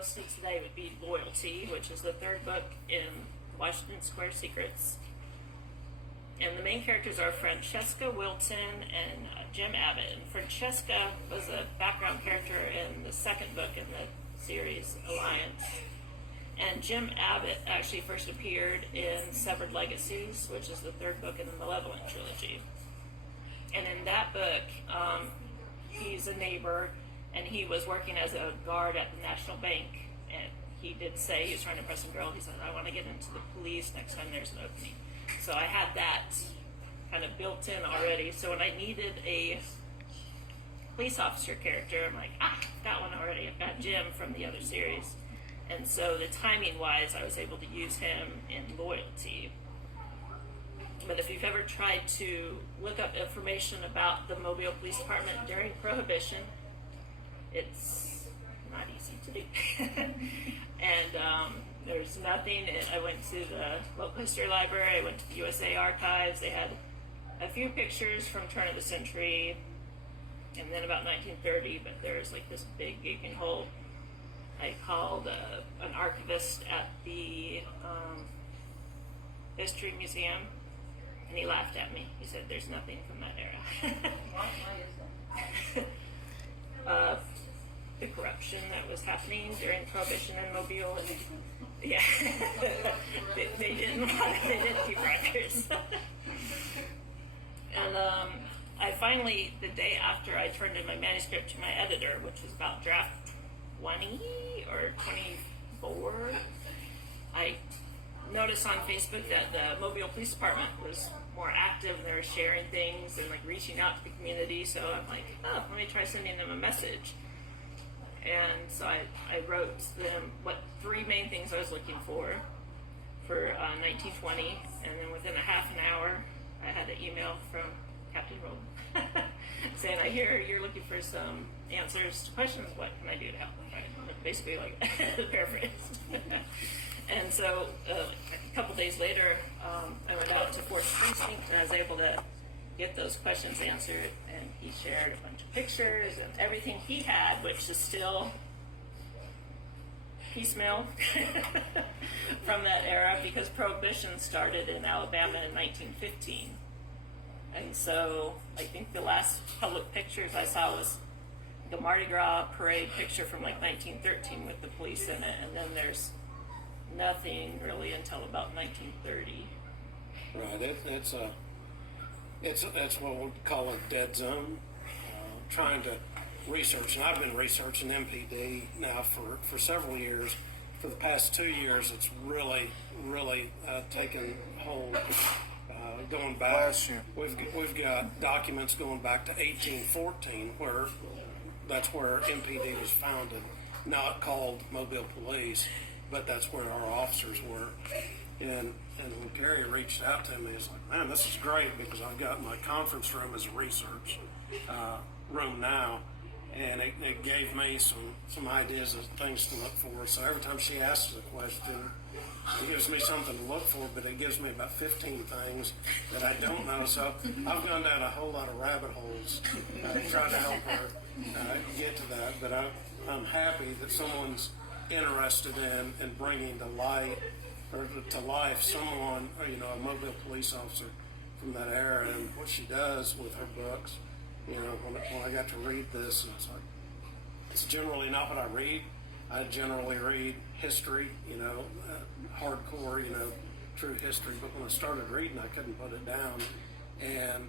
posted today would be Loyalty, which is the third book in Washington Square Secrets. And the main characters are Francesca Wilton and Jim Abbott. And Francesca was a background character in the second book in the series, Alliance. And Jim Abbott actually first appeared in Severed Legacies, which is the third book in the Malevolent trilogy. And in that book, he's a neighbor, and he was working as a guard at the National Bank. And he did say he was trying to impress some girl. He said, I want to get into the police next time there's an opening. So I had that kind of built in already. So when I needed a police officer character, I'm like, got one already. I've got Jim from the other series. And so the timing-wise, I was able to use him in Loyalty. But if you've ever tried to look up information about the Mobile Police Department during Prohibition, it's not easy to do. And there's nothing. I went to the local history library, I went to the USA Archives. They had a few pictures from turn of the century and then about 1930, but there's like this big gaping hole. I called an archivist at the History Museum, and he laughed at me. He said, there's nothing from that era. Why is that? The corruption that was happening during Prohibition in Mobile, and yeah, they didn't keep records. And I finally, the day after I turned in my manuscript to my editor, which was about draft 20 or 24, I noticed on Facebook that the Mobile Police Department was more active, and they were sharing things and like reaching out to the community. So I'm like, let me try sending them a message. And so I wrote them what three main things I was looking for 1920, and then within a half an hour I had an email from Captain Rowland saying, I hear you're looking for some answers to questions, what can I do to help? Right? Basically like paraphrased. And so a couple days later, I went out to Fort Precinct, and I was able to get those questions answered, and he shared a bunch of pictures and everything he had, which is still piecemeal from that era, because Prohibition started in Alabama in 1915. And so I think the last public pictures I saw was the Mardi Gras parade picture from like 1913 with the police in it, and then there's nothing really until about 1930. Right, it's what we call a dead zone. Trying to research, and I've been researching MPD now for several years. For the past 2 years, it's really taken hold. Going back, we've got documents going back to 1814, where that's where MPD was founded. Not called Mobile Police, but that's where our officers were. And when Carrie reached out to me, it's like, man, this is great, because I've got my conference room as a research room now, and it gave me some ideas of things to look for. So every time she asks a question, it gives me something to look for, but it gives me about 15 things that I don't know. So I've gone down a whole lot of rabbit holes trying to help her get to that. But I'm happy that someone's interested in bringing to light or to life someone, a Mobile police officer from that era, and what she does with her books. When I got to read this, it's like, it's generally not what I read. I generally read history, hardcore, true history. But when I started reading, I couldn't put it down. And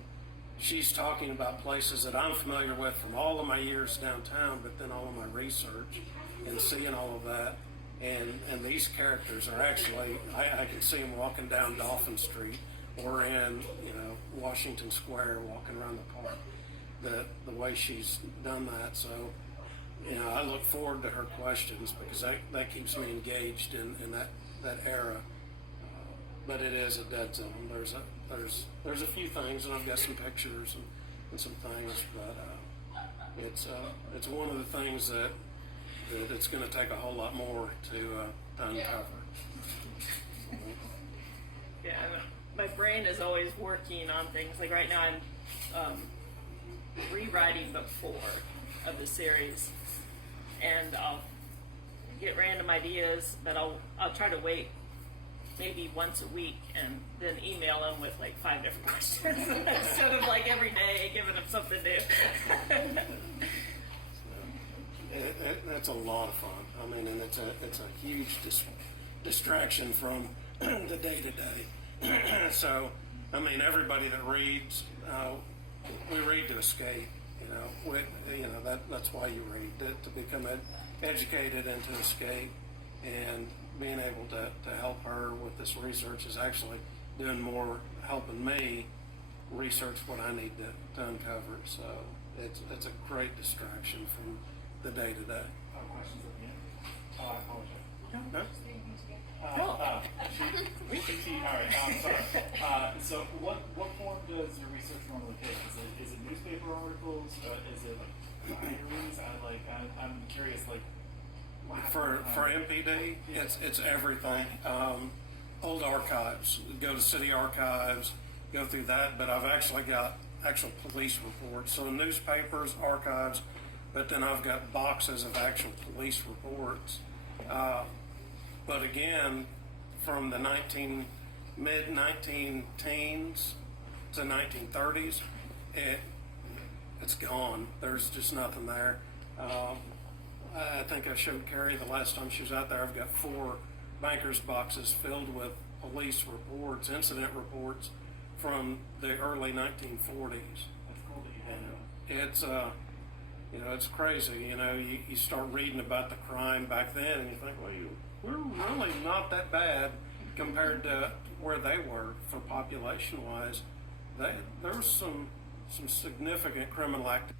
she's talking about places that I'm familiar with from all of my years downtown, but then all of my research and seeing all of that. And these characters are actually, I can see them walking down Dolphin Street or in, Washington Square, walking around the park. The way she's done that. So, I look forward to her questions, because that keeps me engaged in that era. But it is a dead zone. There's a few things, and I've got some pictures and some things, but it's one of the things that it's going to take a whole lot more to uncover. Yeah, my brain is always working on things. Like right now, I'm rewriting book 4 of the series, and I'll get random ideas, but I'll try to wait maybe once a week and then email them with like 5 different questions instead of like every day giving them something new. That's a lot of fun. I mean, and it's a huge distraction from the day to day. So, I mean, everybody that reads, we read to escape. That's why you read, to become educated and to escape. And being able to help her with this research is actually doing more, helping me research what I need to uncover. So it's a great distraction from the day to day. Questions at the end? Oh, I apologize. No? All right, sorry. So what form does your research normally take? Is it newspaper articles? Is it like diaries? I'm curious, like, For MPD, it's everything. Old archives, go to city archives, go through that, but I've actually got actual police reports. So newspapers, archives, but then I've got boxes of actual police reports. But again, from the mid-19 teens to 1930s, it's gone. There's just nothing there. I think I showed Carrie the last time she was out there. I've got 4 bankers boxes filled with police reports, incident reports from the early 1940s. That's cool that you have that. It's it's crazy. You start reading about the crime back then, and you think, well, we're really not that bad compared to where they were for population-wise. There was some significant criminal activity.